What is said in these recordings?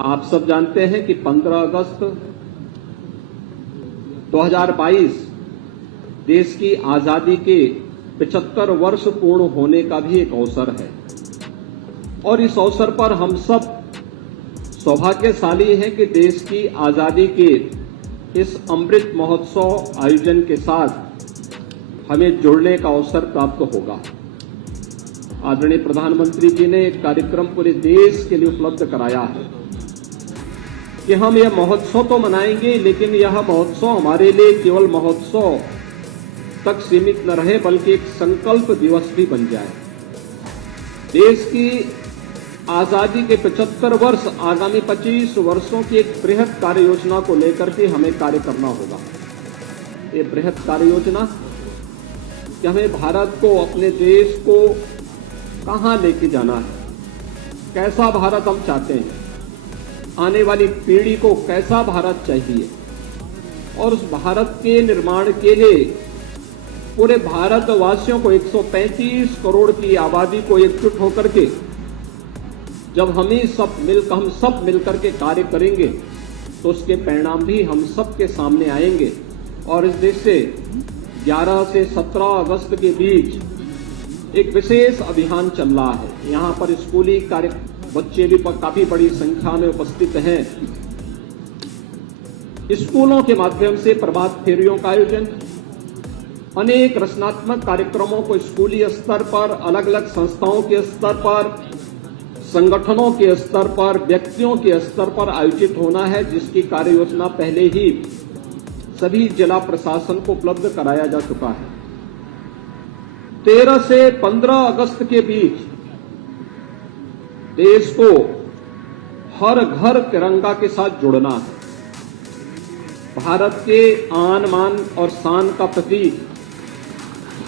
आप सब जानते हैं कि 15 अगस्त 2022 देश की आजादी के 75 वर्ष पूर्ण होने का भी एक अवसर है और इस अवसर पर हम सब सौभाग्यशाली हैं कि देश की आजादी के इस अमृत महोत्सव आयोजन के साथ हमें जुड़ने का अवसर प्राप्त होगा। आदरणीय प्रधानमंत्री जी ने एक कार्यक्रम पूरे देश के लिए उपलब्ध कराया है कि हम यह महोत्सव तो मनाएंगे, लेकिन यह महोत्सव हमारे लिए केवल महोत्सव तक सीमित न रहे बल्कि एक संकल्प दिवस भी बन जाए। देश की आजादी के 75 वर्ष आगामी 25 वर्षों की एक बृहद कार्य योजना को लेकर के हमें कार्य करना होगा। ये बृहद कार्य योजना कि हमें भारत को, अपने देश को कहां लेके जाना है, कैसा भारत हम चाहते हैं, आने वाली पीढ़ी को कैसा भारत चाहिए और उस भारत के निर्माण के लिए पूरे भारतवासियों को 135 करोड़ की आबादी को एकजुट होकर के जब हम सब मिलकर के कार्य करेंगे तो उसके परिणाम भी हम सबके सामने आएंगे। और इस देश से 11 से 17 अगस्त के बीच एक विशेष अभियान चल रहा है। यहां पर स्कूली बच्चे भी काफी बड़ी संख्या में उपस्थित हैं। स्कूलों के माध्यम से प्रभात फेरियों का आयोजन, अनेक रचनात्मक कार्यक्रमों को स्कूली स्तर पर, अलग अलग संस्थाओं के स्तर पर, संगठनों के स्तर पर, व्यक्तियों के स्तर पर आयोजित होना है, जिसकी कार्य योजना पहले ही सभी जिला प्रशासन को उपलब्ध कराया जा चुका है। 13 से 15 अगस्त के बीच देश को हर घर तिरंगा के साथ जुड़ना है। भारत के आन मान और शान का प्रतीक,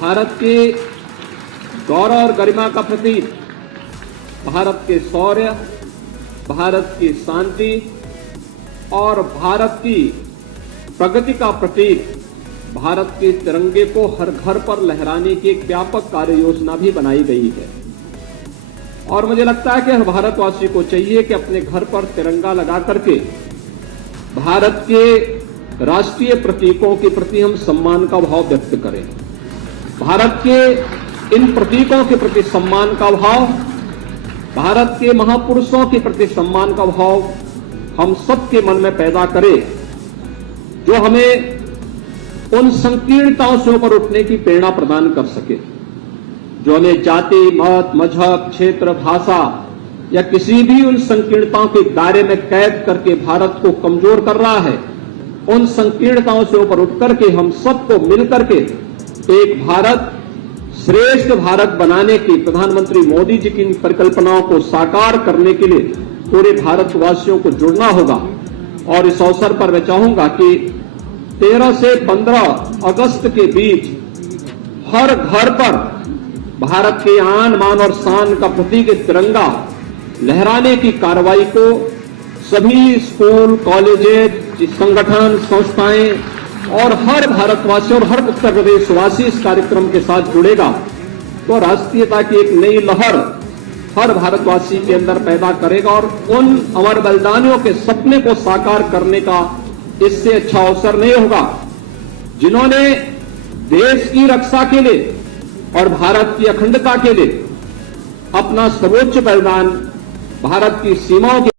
भारत के गौरव और गरिमा का प्रतीक, भारत के शौर्य, भारत की शांति और भारत की प्रगति का प्रतीक भारत के तिरंगे को हर घर पर लहराने की एक व्यापक कार्य योजना भी बनाई गई है। और मुझे लगता है कि हर भारतवासी को चाहिए कि अपने घर पर तिरंगा लगा करके भारत के राष्ट्रीय प्रतीकों के प्रति हम सम्मान का भाव व्यक्त करें। भारत के इन प्रतीकों के प्रति सम्मान का भाव, भारत के महापुरुषों के प्रति सम्मान का भाव हम सबके मन में पैदा करें, जो हमें उन संकीर्णताओं से ऊपर उठने की प्रेरणा प्रदान कर सके, जो हमें जाति, मत, मजहब, क्षेत्र, भाषा या किसी भी उन संकीर्णताओं के दायरे में कैद करके भारत को कमजोर कर रहा है। उन संकीर्णताओं से ऊपर उठ करके हम सबको मिलकर के एक भारत, श्रेष्ठ भारत बनाने की प्रधानमंत्री मोदी जी की परिकल्पनाओं को साकार करने के लिए पूरे भारतवासियों को जुड़ना होगा। और इस अवसर पर मैं चाहूंगा कि 13 से 15 अगस्त के बीच हर घर पर भारत के आन मान और शान का प्रतीक तिरंगा लहराने की कार्रवाई को सभी स्कूल, कॉलेजेस, संगठन, संस्थाएं और हर भारतवासी और हर उत्तर प्रदेशवासी इस कार्यक्रम के साथ जुड़ेगा तो राष्ट्रीयता की एक नई लहर हर भारतवासी के अंदर पैदा करेगा और उन अमर बलिदानियों के सपने को साकार करने का इससे अच्छा अवसर नहीं होगा, जिन्होंने देश की रक्षा के लिए और भारत की अखंडता के लिए अपना सर्वोच्च बलिदान भारत की सीमाओं के